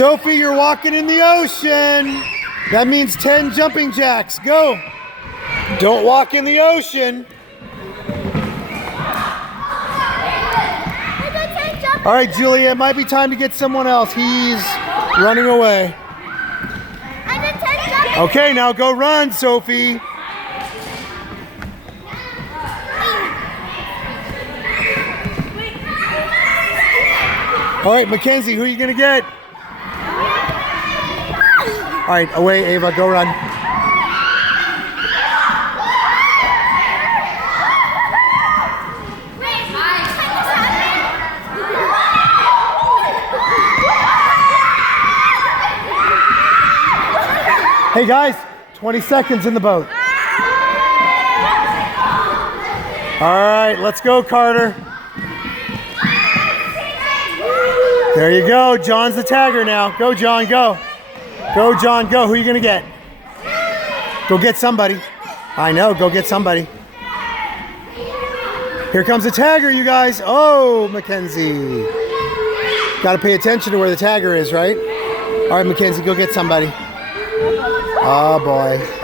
Sophie, you're walking in the ocean. That means 10 jumping jacks. Go. Don't walk in the ocean. All right, Julia, it might be time to get someone else. He's running away. Okay, now go run, Sophie. All right, Mackenzie, who are you going to get? All right, away, Ava, go run. Hey guys, 20 seconds in the boat. All right, let's go, Carter. There you go. John's the tagger now. Go, John, go. Go, John, go. Who are you going to get? Go get somebody. I know, go get somebody. Here comes the tagger, you guys. Oh, Mackenzie. Got to pay attention to where the tagger is, right? All right, Mackenzie, go get somebody. Oh, boy.